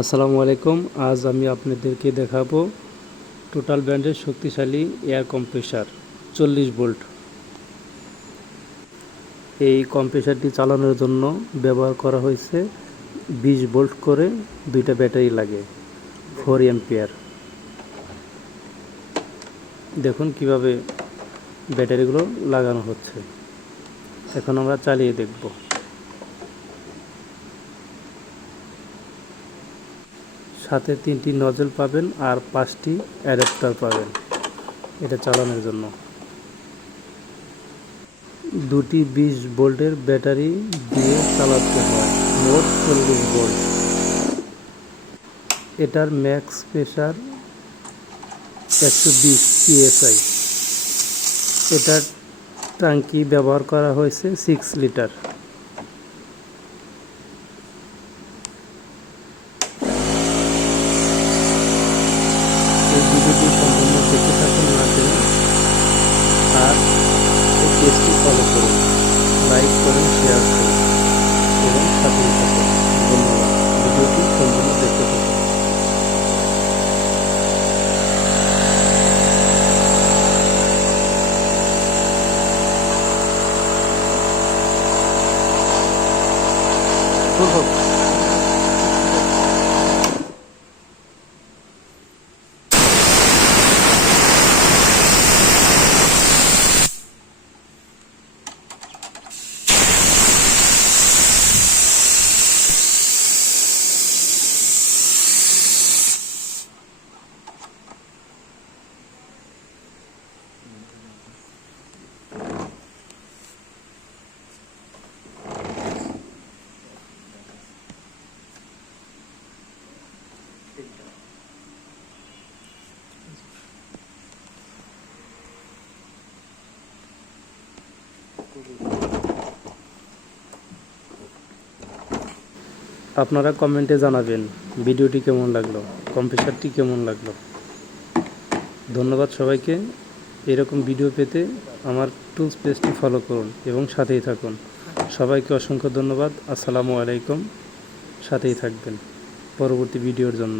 আসসালামু আলাইকুম। আজ আমি আপনাদেরকে দেখাবো টোটাল ব্র্যান্ডের শক্তিশালী এয়ার কম্প্রেসার 40 ভোল্ট। এই কম্প্রেসারটি চালানোর জন্য ব্যবহার করা হয়েছে 20 ভোল্ট করে দুইটা ব্যাটারি লাগে, 4 এম্পিয়ার। দেখুন কিভাবে ব্যাটারিগুলো লাগানো হচ্ছে। এখন আমরা চালিয়ে দেখব। সাথে 3টি নজল পাবেন আর 5টি অ্যাডাপ্টার পাবেন এটা চালানোর জন্য। দুটি 20 ভোল্টের ব্যাটারি দিয়ে চালাতে হয়, মোট 40 ভোল্ট। এটার ম্যাক্স প্রেসার 120 psi। এটার ট্যাঙ্কি ব্যবহার করা হয়েছে 6 লিটার। এই ভিডিওটি সম্পূর্ণ দেখতে থাকুন না টেনে, আর এই পেজটি ফলো করুন, লাইক করুন, শেয়ার করুন এবং সাথে থাকুন। ধন্যবাদ। ভিডিওটি সম্পূর্ণ দেখতে থাকুন। আপনারা কমেন্টে জানাবেন ভিডিওটি কেমন লাগলো, কম্প্রেসারটি কেমন লাগলো। ধন্যবাদ সবাইকে। এরকম ভিডিও পেতে আমার টুলস পেজটি ফলো করুন এবং সাথেই থাকুন। সবাইকে অসংখ্য ধন্যবাদ। আসসালামু আলাইকুম। সাথেই থাকবেন পরবর্তী ভিডিওর জন্য।